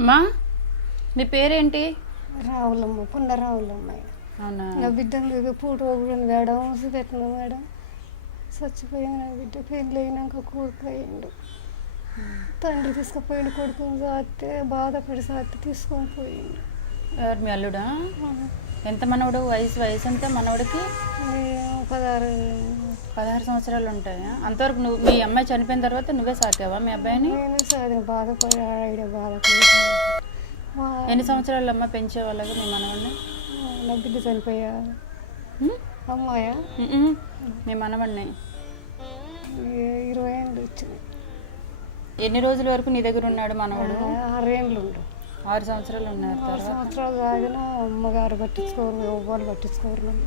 అమ్మా నీ పేరేంటి? రావులమ్మ, పుండ రావులమ్మ. అవునా? నా బిడ్డను పూట కూడా మేడం పెట్టిన మేడం చచ్చిపోయింది. నా బిడ్డ పెళ్ళి అయినాక కొడుకు అయ్యిండు. తండ్రి తీసుకుపోయిండు, కొడుకుని సాస్తే బాధపడి సాస్తే తీసుకొని పోయిండు. ఎవరు మీ అల్లుడా? ఎంత మనవడు? వయసు ఎంత మనవడికి? 16 సంవత్సరాలు ఉంటాయా? అంతవరకు నువ్వు మీ అమ్మాయి చనిపోయిన తర్వాత నువ్వే సాకావా మీ అబ్బాయిని? నేను సాధిన బాధపడి ఆడ బాధపడి. ఎన్ని సంవత్సరాలు అమ్మ పెంచేవాళ్ళగా మీ మనవాడిని? నా బిడ్డ చనిపోయా అమ్మాయా మీ మనవాడిని 20 ఏళ్ళు వచ్చినాయి. ఎన్ని రోజుల వరకు నీ దగ్గర ఉన్నాడు మనవాడు? 6 ఏళ్ళు ఉండు. 6 సంవత్సరాలు ఉన్నారు. 6 సంవత్సరాలు తాగిన అమ్మగారు పట్టించుకోరు, ఎవ్వరు పట్టించుకోరు. నన్ను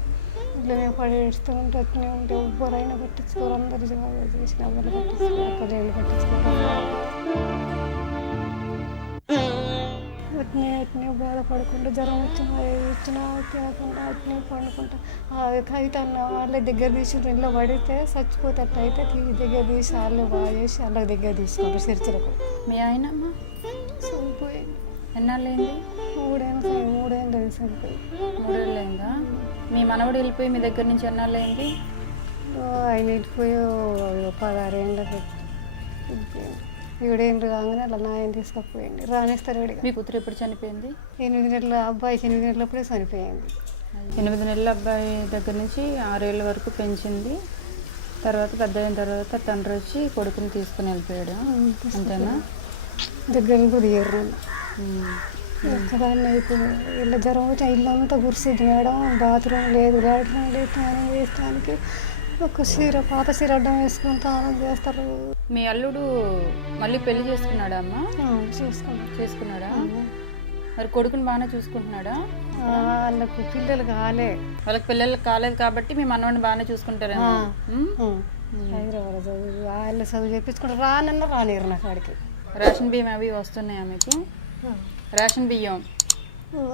ఇట్లా మేము పడేస్తూ ఉంటే అట్నే ఉంటే ఎవ్వరైనా పట్టించుకోరు. అందరు జాగ్రత్త చేసిన ఎవరు పట్టించుకోరు, అక్కడేళ్ళు పట్టించుకోరు. అట్నే బాధపడకుండా జ్వరం వచ్చినా తేకుండా అట్నే పండుకుంటా. అయితే అన్న వాళ్ళ దగ్గర తీసి ఇంట్లో పడితే చచ్చిపోతట్టు అయితే దగ్గర తీసి వాళ్ళే బాగా చేసి వాళ్ళకి దగ్గర తీసుకుంటారు చర్చలకు. మీ ఆయనమ్మా చనిపోయింది. ఎన్నాళ్ళు అయింది? 3 ఏళ్ళు చనిపోయి. 3 ఏళ్ళు అయిందా? మీ మనవడు వెళ్ళిపోయి మీ దగ్గర నుంచి ఎన్నాళ్ళు అయింది? ఆయన వెళ్ళిపోయి 16 ఏళ్ళకి వెళ్ళిపోయింది. 7 ఏళ్ళు కాగానే అలా నాయన తీసుకుపోయింది. రాణేస్తారు విడిగా. మీ కూతురు ఎప్పుడు చనిపోయింది? 8 నెలల అబ్బాయి 8 నెలలప్పుడే చనిపోయింది. 8 నెలల అబ్బాయి దగ్గర నుంచి 6 ఏళ్ళ వరకు పెంచింది. తర్వాత పెద్ద అయిన తర్వాత తండ్రి వచ్చి కొడుకుని తీసుకుని వెళ్ళిపోయాడు. అంతేనా? దగ్గర కూడా తీయరు. ఒక్కదాన్ని అయిపోయింది. ఇలా జ్వరం వచ్చి ఇల్లంతా కురిసిద్ది మేడం. బాత్రూమ్ లేదు, లాట్రూమ్ లేదు. స్నానం చేస్తానికి ఒక చీర, పాత చీర అడ్డం వేసుకుని స్నానం చేస్తారు. మీ అల్లుడు మళ్ళీ పెళ్లి చేసుకున్నాడా అమ్మ? చేసుకున్నాడా? మరి కొడుకుని బాగానే చూసుకుంటున్నాడా? వాళ్ళకు పిల్లలు కాలే. వాళ్ళకి పిల్లలు కాలేదు కాబట్టి మీ మనవాడిని బాగానే చూసుకుంటారేమో. హైదరాబాద్ చదువు వాళ్ళ చదువు చెప్పించుకుంటారు. రానన్నా రానిరు నా కాడికి. రేషన్ బియ్యం అవి వస్తున్నాయా మీకు? రేషన్ బియ్యం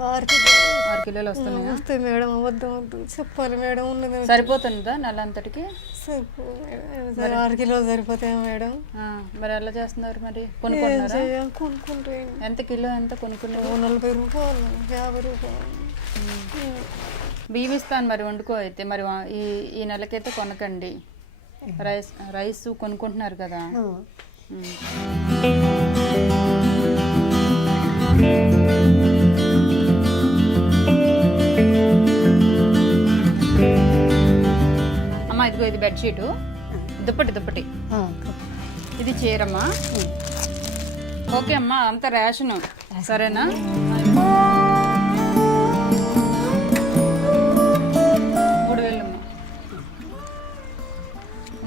6 కిలోలు వస్తున్నాయి. వస్తాయి మేడం. వద్దు చెప్పాలి మేడం. ఉన్నది సరిపోతుందా నెల అంతటికి? 6 కిలోలు సరిపోతాయి మేడం. మరి ఎలా చేస్తున్నారు? మరి కొనుక్కుంటున్నారా? కొనుక్కుంటే ఎంత కిలో ఎంత కొనుక్కున్నారు? 40 రూపాయలు, 50 రూపాయలు. బియ్యం ఇస్తాను మరి వండుకో. అయితే మరి ఈ నెలకైతే కొనకండి. రైస్ కొనుక్కుంటున్నారు కదా. అమ్మా ఇదిగో ఇది బెడ్షీటు, దుప్పటి ఇది చీరమ్మా. ఓకే అమ్మా, అంత రేషను సరేనా?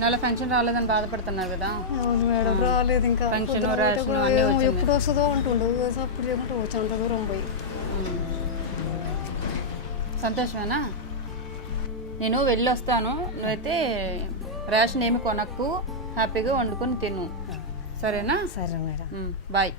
నెల పెన్షన్ రాలేదని బాధపడుతున్నారు కదా. అవును మేడం, రాలేదు ఇంకా. పెన్షన్ ఎప్పుడు వస్తుందో ఉంటుండు. అప్పుడు చేయకుండా వచ్చాను దూరం పోయి. సంతోషమేనా? నేను వెళ్ళి వస్తాను. నువ్వైతే రేషన్ ఏమి కొనక్కు, హ్యాపీగా వండుకొని తిను. సరేనా? సరే మేడం. బాయ్.